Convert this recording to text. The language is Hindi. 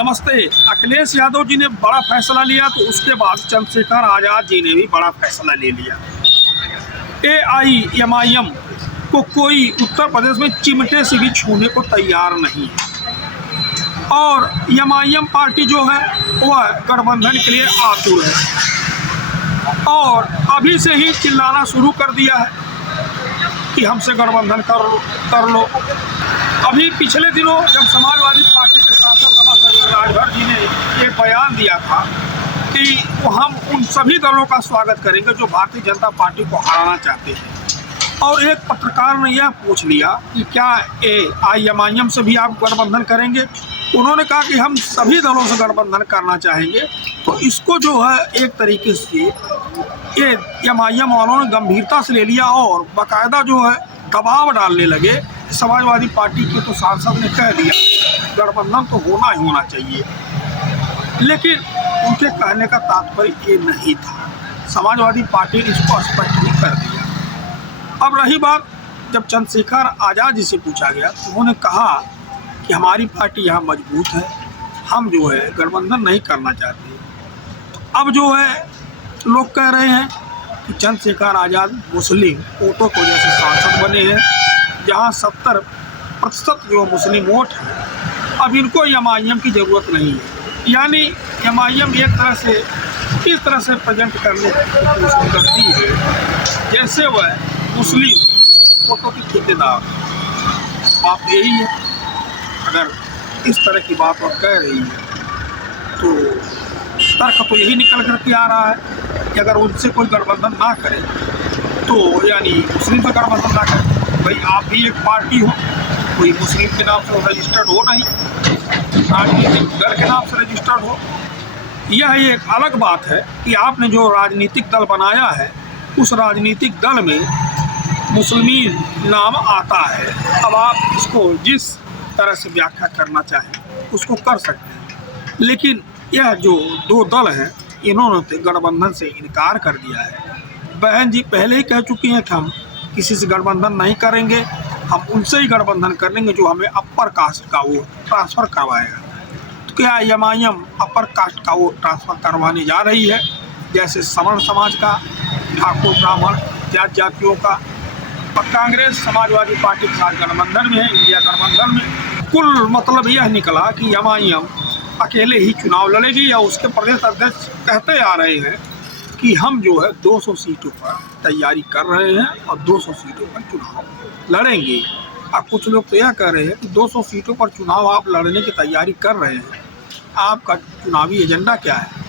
नमस्ते। अखिलेश यादव जी ने बड़ा फैसला लिया तो उसके बाद चंद्रशेखर आज़ाद जी ने भी बड़ा फैसला ले लिया। AIMIM को कोई उत्तर प्रदेश में चिमटे से भी छूने को तैयार नहीं है और MIM पार्टी जो है वह गठबंधन के लिए आतुर है और अभी से ही चिल्लाना शुरू कर दिया है कि हमसे गठबंधन कर लो। अभी पिछले दिनों जब समाजवादी पार्टी के सांसद रमाशंकर राजभर जी ने एक बयान दिया था कि हम उन सभी दलों का स्वागत करेंगे जो भारतीय जनता पार्टी को हराना चाहते हैं, और एक पत्रकार ने यह पूछ लिया कि क्या AIMIM से भी आप गठबंधन करेंगे। उन्होंने कहा कि हम सभी दलों से गठबंधन करना चाहेंगे। तो इसको जो है एक तरीके से MIM वालों ने गंभीरता से ले लिया और बाकायदा जो है दबाव डालने लगे। समाजवादी पार्टी के तो सांसद ने कह दिया गठबंधन तो होना ही होना चाहिए, लेकिन उनके कहने का तात्पर्य ये नहीं था। समाजवादी पार्टी ने इसको स्पष्ट ही कर दिया। अब रही बात, जब चंद्रशेखर आज़ाद जी से पूछा गया तो उन्होंने कहा कि हमारी पार्टी यहाँ मजबूत है, हम जो है गठबंधन नहीं करना चाहते। तो अब जो है लोग कह रहे हैं कि चंद्रशेखर आज़ाद मुस्लिम वोटों की वजह से सांसद बने हैं, जहाँ 70% जो मुस्लिम वोट है, अब इनको MIM की ज़रूरत नहीं है। यानी MIM एक तरह से इस तरह से प्रेजेंट करने की कोशिश करती है जैसे वह मुस्लिम वोटों की ठेकेदार। बात यही है, अगर इस तरह की बात वह कह रही है तो तर्क तो यही निकल करके आ रहा है कि अगर उनसे कोई गठबंधन ना करे तो यानी मुस्लिम से गठबंधन ना करे। भाई आप भी एक पार्टी हो, कोई मुस्लिम के नाम से रजिस्टर्ड हो नहीं, राजनीतिक दल के नाम से रजिस्टर्ड हो। यह एक अलग बात है कि आपने जो राजनीतिक दल बनाया है उस राजनीतिक दल में मुस्लिम नाम आता है। अब आप इसको जिस तरह से व्याख्या करना चाहें उसको कर सकते हैं, लेकिन यह जो दो दल हैं इन्होंने तो गठबंधन से इनकार कर दिया है। बहन जी पहले ही कह चुकी हैं कि हम किसी से गठबंधन नहीं करेंगे, हम उनसे ही गठबंधन करेंगे जो हमें अपर कास्ट का वोट ट्रांसफ़र करवाएगा। तो क्या MIM अपर कास्ट का वोट ट्रांसफ़र करवाने जा रही है, जैसे सवर्ण समाज का, ठाकुर ब्राह्मण जात जातियों का। और कांग्रेस समाजवादी पार्टी के साथ गठबंधन में है, इंडिया गठबंधन में। कुल मतलब यह निकला कि MIM अकेले ही चुनाव लड़ेगी, या उसके प्रदेश अध्यक्ष कहते आ रहे हैं कि हम जो है 200 सीटों पर तैयारी कर रहे हैं और 200 सीटों पर चुनाव लड़ेंगे। अब कुछ लोग तो यह कह रहे हैं कि 200 सीटों पर चुनाव आप लड़ने की तैयारी कर रहे हैं, आपका चुनावी एजेंडा क्या है?